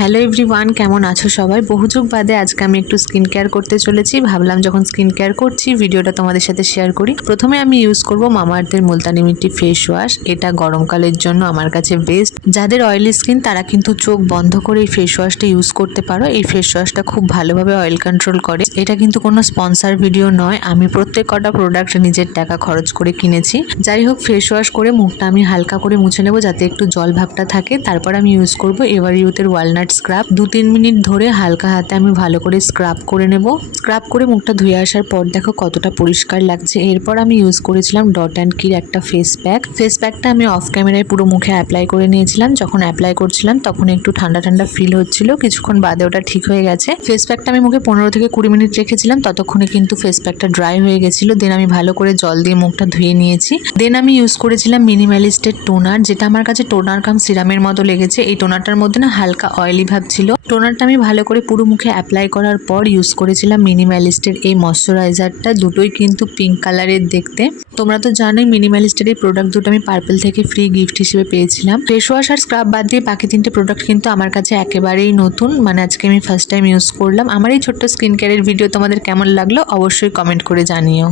Hello everyone, কেমন আছো সবাই? বহুযুগ বাদে আজকে আমি একটু স্কিন কেয়ার করতে চলেছি। ভাবলাম যখন স্কিন কেয়ার করছি ভিডিওটা তোমাদের সাথে শেয়ার করি। প্রথমে আমি ইউজ করব মামাআর্থের মুলতানি মিট্টি ফেস ওয়াশ। এটা গরমকালের জন্য আমার কাছে বেস্ট। যাদের অয়েলি স্কিন তারা কিন্তু চোখ বন্ধ করে এই ফেস ওয়াশটা ইউজ করতে পারো। এই ফেস ওয়াশটা খুব ভালোভাবে অয়েল কন্ট্রোল করে। এটা কিন্তু কোনো স্পন্সর ভিডিও নয়, আমি প্রত্যেক কটা প্রোডাক্ট নিজের টাকা খরচ করে কিনেছি। যাই হোক, ফেস ওয়াশ করে মুখটা আমি হালকা করে মুছে নেব যাতে একটু জল ভাবটা থাকে। তারপর আমি ইউজ করব এভার ইউথের ওয়ালনাট স্ক্রাব। 2-3 মিনিট ধরে হালকা হাতে আমি ভালো করে স্ক্রাব করে নেব। স্ক্রাব করে মুখটা ধুয়ে আসার পর দেখো কতটা পরিষ্কার লাগছে। এরপর আমি ইউজ করেছিলাম ডট অ্যান্ড কির একটা ফেস প্যাকটা আমি অফ ক্যামেরায় পুরো মুখে অ্যাপ্লাই করে নিয়েছিলাম। যখন অ্যাপ্লাই করছিলাম তখন একটু ঠান্ডা ঠান্ডা ফিল হচ্ছিল, কিছুক্ষণ বাদে ওটা ঠিক হয়ে গেছে। ফেস প্যাকটা আমি মুখে 15 থেকে 20 মিনিট রেখেছিলাম, ততক্ষণে কিন্তু ফেস প্যাকটা ড্রাই হয়ে গেছিল। দেন আমি ভালো করে জল দিয়ে মুখটা ধুয়ে নিয়েছি। দেন আমি ইউজ করেছিলাম মিনিমালিস্টের টোনার, যেটা আমার কাছে টোনার কাম সিরামের মতো লেগেছে। এই টোনারটার মধ্যে না হালকা অয়েলি ভাব ছিল। টোনারটা আমি ভালো করে পুরো মুখে অ্যাপ্লাই করার পর ইউজ করেছিলাম মিনিমালিস্টের এই ময়শ্চারাইজারটা। দুটোই কিন্তু পিঙ্ক কালারের দেখতে। তোমরা তো জানোই মিনিমালিস্টের এই প্রোডাক্ট দুটো আমি পার্পল থেকে ফ্রি গিফট হিসেবে পেয়েছিলাম। ফেস ওয়াশ আর স্ক্রাব বাদ দিয়ে বাকি 3টে প্রোডাক্ট কিন্তু আমার কাছে একেবারেই নতুন, মানে আজকে আমি ফার্স্ট টাইম ইউজ করলাম। আমার এই ছোট্ট স্কিন কেয়ারের ভিডিও তোমাদের কেমন লাগলো অবশ্যই কমেন্ট করে জানিও।